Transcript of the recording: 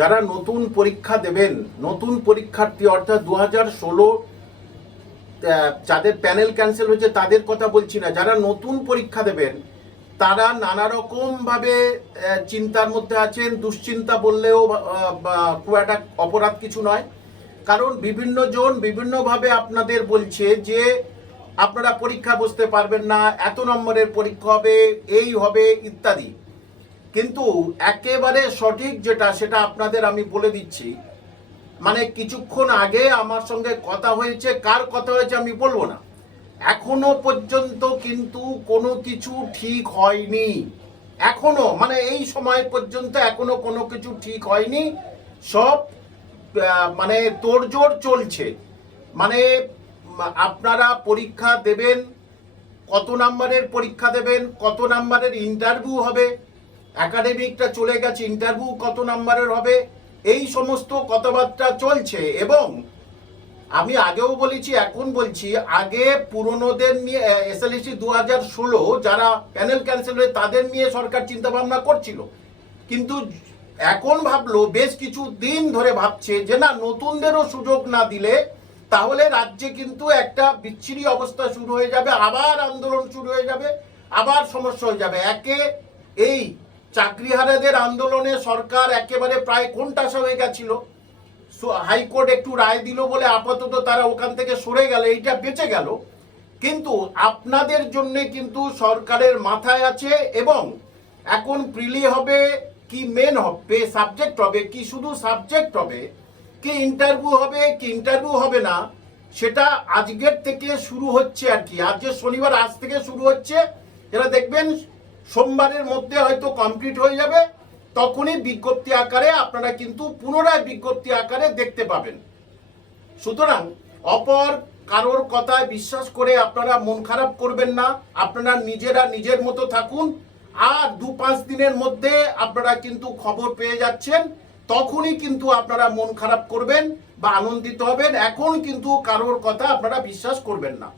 যারা নতুন পরীক্ষা দেবেন, নতুন পরীক্ষার্থী, অর্থাৎ দু হাজার ষোলো যাদের প্যানেল ক্যান্সেল হয়েছে, তাদের কথা বলছি না। যারা নতুন পরীক্ষা দেবেন, তারা নানা রকম ভাবে চিন্তার মধ্যে আছেন, দুশ্চিন্তা বললেও খুব একটা অপরাধ কিছু নয়। কারণ বিভিন্ন জন বিভিন্নভাবে আপনাদের বলছে যে, আপনারা পরীক্ষা বসতে পারবেন না, এত নম্বরের পরীক্ষা হবে, এই হবে, ইত্যাদি। কিন্তু একেবারে সঠিক যেটা, সেটা আপনাদের আমি বলে দিচ্ছি। মানে কিছুক্ষণ আগে আমার সঙ্গে কথা হয়েছে, কার কথা হয়েছে আমি বলব না। এখনও পর্যন্ত কিন্তু কোনো কিছু ঠিক হয়নি। এখনও মানে এই সময় পর্যন্ত এখনও কোনো কিছু ঠিক হয়নি। সব মানে তোড়জোড় চলছে। মানে আপনারা পরীক্ষা দেবেন, কত নাম্বারের পরীক্ষা দেবেন, কত নাম্বারের ইন্টারভিউ হবে একাডেমিকটা চলে গেছে ইন্টারভিউ কত নাম্বারের হবে, এই সমস্ত কথাবার্তা চলছে এবং আমি আগেও বলেছি, এখন বলছি, আগে পুরনোদের নিয়ে এসএলএসি দু হাজার ষোলো যারা প্যানেল ক্যান্সেল হয়ে তাদের নিয়ে সরকার চিন্তা ভাবনা করছিল। কিন্তু এখন ভাবলো, বেশ কিছু দিন ধরে ভাবছে যে না, নতুনদেরও সুযোগ না দিলে তাহলে রাজ্যে কিন্তু একটা বিচ্ছিরি অবস্থা শুরু হয়ে যাবে, আবার আন্দোলন শুরু হয়ে যাবে, আবার সমস্যা হয়ে যাবে। একে এই চাকরিহারাদের আন্দোলনে সরকার একেবারে প্রায় কোনটাসা হয়ে গেছিল। হাইকোর্ট একটু রায় দিল বলে আপাতত তারা ওখান থেকে সরে গেল, এইটা বেঁচে গেল। কিন্তু আপনাদের জন্য কিন্তু সরকারের মাথায় আছে এবং এখন প্রিলি হবে কি মেন হবে সাবজেক্ট হবে, কি শুধু সাবজেক্ট হবে, কি ইন্টারভিউ হবে, কি ইন্টারভিউ হবে না, সেটা আজকের থেকে শুরু হচ্ছে আর কি। আজকে শনিবার, আজ থেকে শুরু হচ্ছে, এরা দেখবেন সোমবারের মধ্যে হয়তো কমপ্লিট হয়ে যাবে, তখনই বিজ্ঞপ্তি আকারে আপনারা কিন্তু পুনরায় বিজ্ঞপ্তি আকারে দেখতে পাবেন। সুতরাং অপর কারোর কথায় বিশ্বাস করে আপনারা মন খারাপ করবেন না, আপনারা নিজেরা নিজের মতো থাকুন। আর দু পাঁচ দিনের মধ্যে আপনারা কিন্তু খবর পেয়ে যাচ্ছেন, তখনই কিন্তু আপনারা মন খারাপ করবেন বা আনন্দিত হবেন। এখন কিন্তু কারোর কথা আপনারা বিশ্বাস করবেন না।